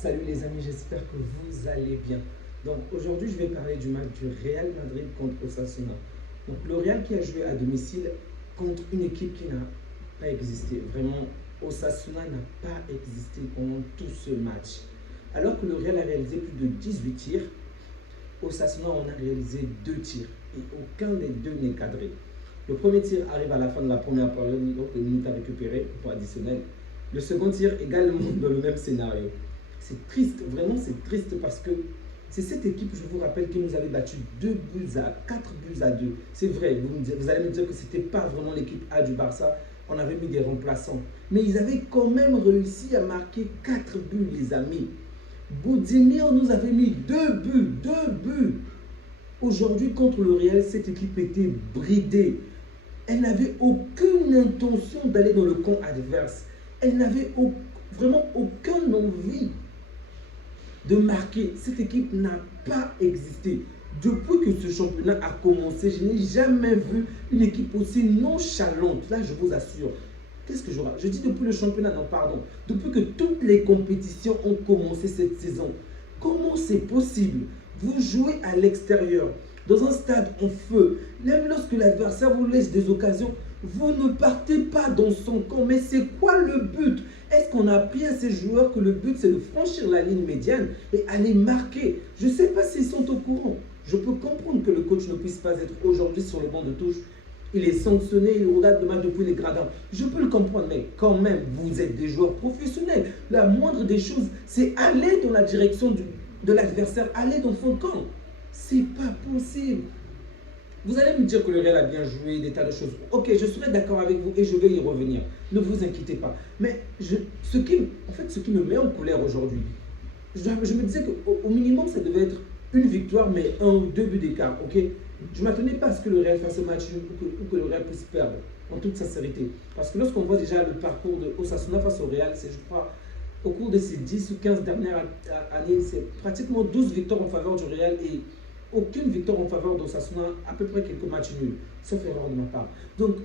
Salut les amis, j'espère que vous allez bien. Donc aujourd'hui, je vais parler du match du Real Madrid contre Osasuna. Donc le Real qui a joué à domicile contre une équipe qui n'a pas existé. Vraiment, Osasuna n'a pas existé pendant tout ce match. Alors que le Real a réalisé plus de 18 tirs, Osasuna en a réalisé 2 tirs et aucun des deux n'est cadré. Le premier tir arrive à la fin de la première période, donc une minute à récupérer pour additionnel. Le second tir également dans le même scénario. C'est triste, vraiment c'est triste parce que c'est cette équipe, je vous rappelle, qui nous avait battu 4 buts à 2. C'est vrai, vous allez me dire que ce n'était pas vraiment l'équipe A du Barça, on avait mis des remplaçants. Mais ils avaient quand même réussi à marquer 4 buts, les amis. Boudimir nous avait mis 2 buts, 2 buts. Aujourd'hui, contre le Real, cette équipe était bridée. Elle n'avait aucune intention d'aller dans le camp adverse. Elle n'avait vraiment aucune envie de marquer. Cette équipe n'a pas existé. Depuis que ce championnat a commencé, je n'ai jamais vu une équipe aussi nonchalante. Là, je vous assure. Qu'est-ce que je dis depuis le championnat, non, pardon. Depuis que toutes les compétitions ont commencé cette saison. Comment c'est possible? Vous jouez à l'extérieur, dans un stade en feu. Même lorsque l'adversaire vous laisse des occasions, vous ne partez pas dans son camp. Mais c'est quoi le but? Est-ce qu'on a appris à ces joueurs que le but, c'est de franchir la ligne médiane et aller marquer? Je ne sais pas s'ils sont au courant. Je peux comprendre que le coach ne puisse pas être aujourd'hui sur le banc de touche. Il est sanctionné, il regarde le match depuis les gradins. Je peux le comprendre, mais quand même, vous êtes des joueurs professionnels. La moindre des choses, c'est aller dans la direction de l'adversaire, aller dans son camp. C'est pas possible. Vous allez me dire que le Real a bien joué, des tas de choses. Ok, je serai d'accord avec vous et je vais y revenir. Ne vous inquiétez pas. Mais ce qui me met en colère aujourd'hui, je me disais qu'au minimum, ça devait être une victoire, mais 1 ou 2 buts d'écart. Ok, je ne m'attendais pas à ce que le Real fasse ce match ou que le Real puisse perdre, en toute sincérité. Parce que lorsqu'on voit déjà le parcours de Osasuna face au Real, c'est, je crois, au cours de ces 10 ou 15 dernières années, c'est pratiquement 12 victoires en faveur du Real et aucune victoire en faveur d'Osasuna, à peu près quelques matchs nuls, sauf erreur de ma part. Donc,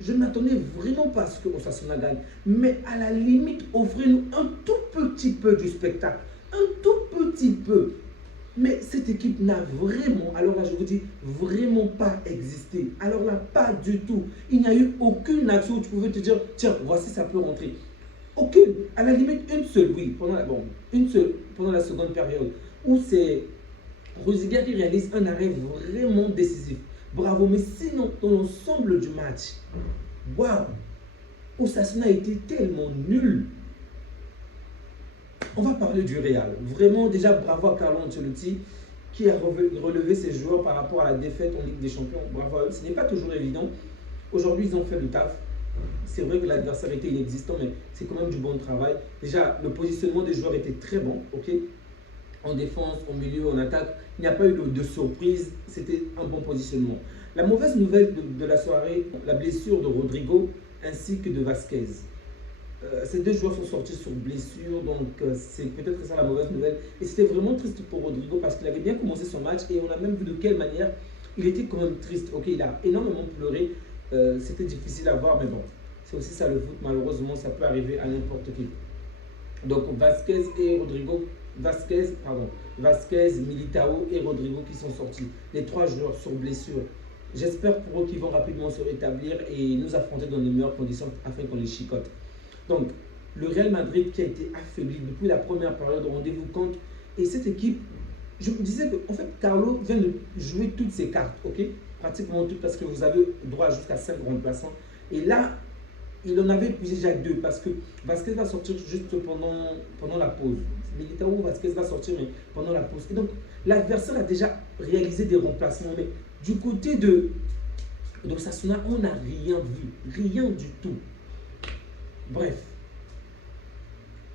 je ne m'attendais vraiment pas à ce que Osasuna gagne. Mais à la limite, offrez-nous un tout petit peu du spectacle. Un tout petit peu. Mais cette équipe n'a vraiment, alors là je vous dis, vraiment pas existé. Alors là, pas du tout. Il n'y a eu aucune action où tu pouvais te dire, tiens, voici, ça peut rentrer. Aucune. À la limite, une seule, oui, une seule pendant la seconde période, où c'est Rudiger qui réalise un arrêt vraiment décisif. Bravo, mais sinon, dans l'ensemble du match, waouh, Osasuna a été tellement nul. On va parler du Real. Vraiment, déjà, bravo à Carlo Ancelotti qui a relevé ses joueurs par rapport à la défaite en Ligue des Champions. Bravo à eux. Ce n'est pas toujours évident. Aujourd'hui, ils ont fait le taf. C'est vrai que l'adversaire était inexistant, mais c'est quand même du bon travail. Déjà, le positionnement des joueurs était très bon. Ok, en défense, en milieu, en attaque, il n'y a pas eu de surprise. C'était un bon positionnement. La mauvaise nouvelle de la soirée, la blessure de Rodrigo ainsi que de Vasquez. Ces deux joueurs sont sortis sur blessure, donc c'est peut-être ça la mauvaise nouvelle. Et c'était vraiment triste pour Rodrigo parce qu'il avait bien commencé son match et on a même vu de quelle manière il était quand même triste. Ok, il a énormément pleuré, c'était difficile à voir, mais bon, c'est aussi ça le foot, malheureusement, ça peut arriver à n'importe qui. Donc Vasquez, Militao et Rodrigo qui sont sortis. Les 3 joueurs sur blessure. J'espère pour eux qu'ils vont rapidement se rétablir et nous affronter dans les meilleures conditions afin qu'on les chicote. Donc, le Real Madrid qui a été affaibli depuis la première période, rendez-vous compte. Et cette équipe, je me disais que en fait, Carlo vient de jouer toutes ses cartes, ok? Pratiquement toutes, parce que vous avez droit jusqu'à 5 remplaçants. Et là, il en avait épuisé déjà 2 parce que Vasquez va sortir juste pendant la pause. Militao, Vasquez va sortir mais pendant la pause. Et donc, l'adversaire a déjà réalisé des remplacements. Mais du côté de Osasuna, on n'a rien vu. Rien du tout. Bref,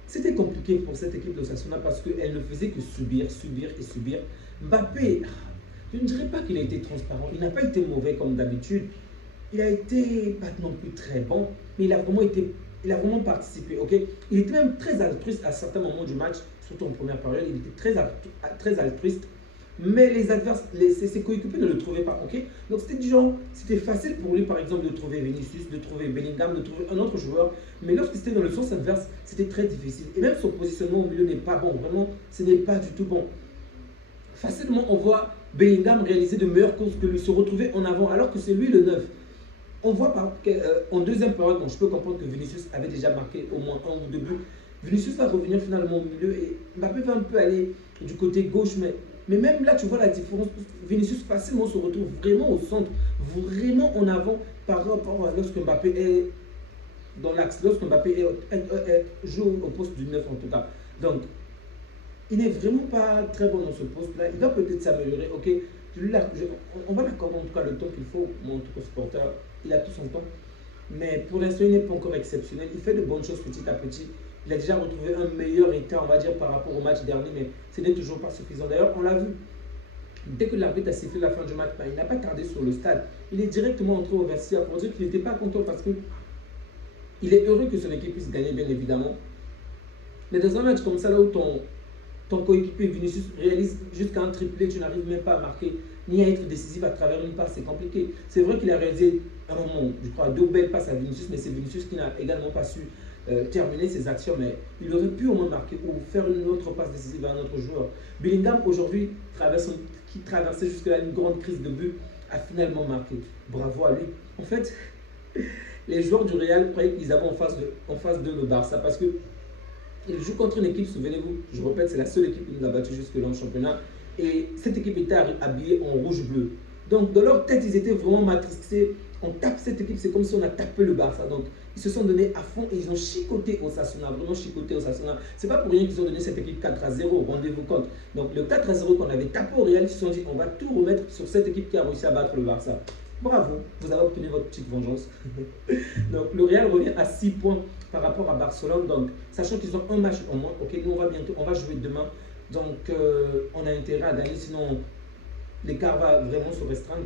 c'était compliqué pour cette équipe d'Osasuna parce qu'elle ne faisait que subir et subir. Mbappé, je ne dirais pas qu'il a été transparent. Il n'a pas été mauvais comme d'habitude. Il a été pas non plus très bon, mais il a vraiment participé. Ok, il était même très altruiste à certains moments du match, surtout en première période. Il était très altruiste. Mais ses coéquipiers ne le trouvaient pas. Ok, donc c'était du genre, c'était facile pour lui, par exemple, de trouver Vinicius, de trouver Bellingham, de trouver un autre joueur. Mais lorsque c'était dans le sens inverse, c'était très difficile. Et même son positionnement au milieu n'est pas bon. Vraiment, ce n'est pas du tout bon. Facilement, on voit Bellingham réaliser de meilleures courses que lui, se retrouver en avant, alors que c'est lui le 9. On voit en deuxième période, donc je peux comprendre que Vinicius avait déjà marqué au moins un ou deux buts. Vinicius va revenir finalement au milieu et Mbappé va un peu aller du côté gauche, mais même là, tu vois la différence. Vinicius facilement se retrouve vraiment au centre, vraiment en avant par rapport à lorsque Mbappé est dans l'axe, lorsque Mbappé joue au poste du 9 en tout cas. Donc, il n'est vraiment pas très bon dans ce poste-là. Il va peut-être s'améliorer. Ok, on va l'accorder en tout cas le temps qu'il faut. Moi, en tout cas, supporter, il a tout son temps. Mais pour l'instant, il n'est pas encore exceptionnel. Il fait de bonnes choses petit à petit. Il a déjà retrouvé un meilleur état, on va dire, par rapport au match dernier, mais ce n'est toujours pas suffisant. D'ailleurs, on l'a vu. Dès que l'arbitre a sifflé la fin du match, il n'a pas tardé sur le stade. Il est directement entré au vestiaire pour dire qu'il n'était pas content parce qu'il est heureux que son équipe puisse gagner, bien évidemment. Mais dans un match comme ça, là où ton coéquipier Vinicius réalise jusqu'à un triplé, tu n'arrives même pas à marquer, ni à être décisif à travers une passe, c'est compliqué. C'est vrai qu'il a réalisé un moment, je crois, deux belles passes à Vinicius, mais c'est Vinicius qui n'a également pas su terminer ses actions, mais il aurait pu au moins marquer ou faire une autre passe décisive à un autre joueur. Bellingham, aujourd'hui, qui traversait jusque-là une grande crise de but, a finalement marqué. Bravo à lui. En fait, les joueurs du Real croyaient qu'ils avaient en face de le Barça parce que il joue contre une équipe, souvenez-vous, je répète, c'est la seule équipe qui nous a battu jusque-là en championnat. Et cette équipe était habillée en rouge-bleu. Donc, dans leur tête, ils étaient vraiment matrixés. On tape cette équipe, c'est comme si on a tapé le Barça. Donc, ils se sont donnés à fond et ils ont chicoté Osasuna, vraiment chicoté Osasuna. C'est pas pour rien qu'ils ont donné cette équipe 4-0, rendez-vous compte. Donc, le 4-0 qu'on avait tapé au Real, ils se sont dit, on va tout remettre sur cette équipe qui a réussi à battre le Barça. Bravo, vous avez obtenu votre petite vengeance. Donc, le Real revient à 6 points par rapport à Barcelone. Donc, sachant qu'ils ont un match au moins, ok, nous on va jouer demain. Donc, on a intérêt à gagner, sinon l'écart va vraiment se restreindre.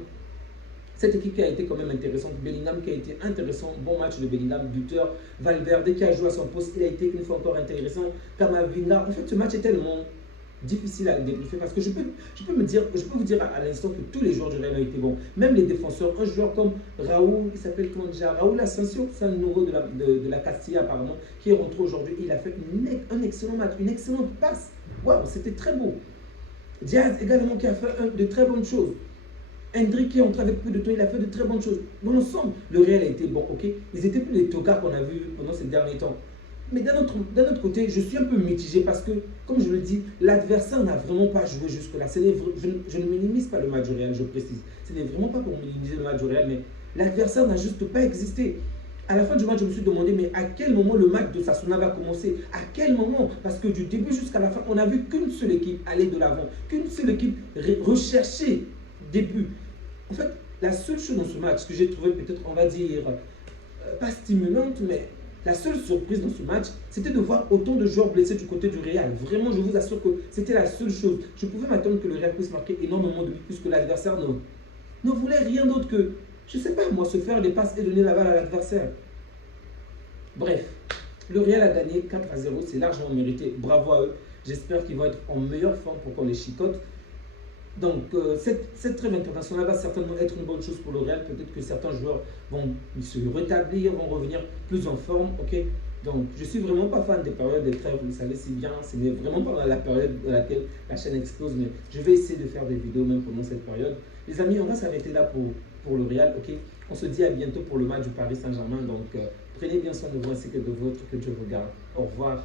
Cette équipe qui a été quand même intéressante, Bellingham qui a été intéressant, bon match de Bellingham, buteur, Valverde qui a joué à son poste, il a été une fois encore intéressant, Camavinga. En fait, ce match est tellement difficile à débriefer parce que je peux vous dire à l'instant que tous les joueurs du Real ont été bons, même les défenseurs. Un joueur comme Raúl, il s'appelle comment déjà, Raúl Asensio, c'est un nouveau de la Castilla apparemment, qui est rentré aujourd'hui. Il a fait un excellent match, une excellente passe. Waouh, c'était très beau. Diaz également qui a fait de très bonnes choses. Hendrik qui est entré avec peu de temps, il a fait de très bonnes choses. Dans l'ensemble, le Real a été bon, ok. Ils étaient plus les tocards qu'on a vus pendant ces derniers temps. Mais d'un autre côté, je suis un peu mitigé parce que, comme je le dis, l'adversaire n'a vraiment pas joué jusque-là. Je ne minimise pas le match du Real, je précise. Ce n'est vraiment pas pour minimiser le match du Real, mais l'adversaire n'a juste pas existé. À la fin du match, je me suis demandé, mais à quel moment le match de Sasuna va commencer? À quel moment? Parce que du début jusqu'à la fin, on n'a vu qu'une seule équipe aller de l'avant, qu'une seule équipe rechercher des buts. En fait, la seule chose dans ce match que j'ai trouvé peut-être, on va dire, pas stimulante, mais la seule surprise dans ce match, c'était de voir autant de joueurs blessés du côté du Real. Vraiment, je vous assure que c'était la seule chose. Je pouvais m'attendre que le Real puisse marquer énormément de buts puisque l'adversaire ne voulait rien d'autre que, je ne sais pas moi, se faire des passes et donner la balle à l'adversaire. Bref, le Real a gagné 4-0, c'est largement mérité. Bravo à eux. J'espère qu'ils vont être en meilleure forme pour qu'on les chicote. Donc, cette trêve internationale va certainement être une bonne chose pour le Real. Peut-être que certains joueurs vont se rétablir, vont revenir plus en forme. Ok. Donc, je ne suis vraiment pas fan des périodes des trêves. Vous savez si bien, ce n'est vraiment pas la période dans laquelle la chaîne explose. Mais je vais essayer de faire des vidéos même pendant cette période. Les amis, on va s'arrêter là pour le Real. Ok. On se dit à bientôt pour le match du Paris Saint-Germain. Donc, prenez bien soin de vous ainsi que de votre que Dieu vous garde. Au revoir.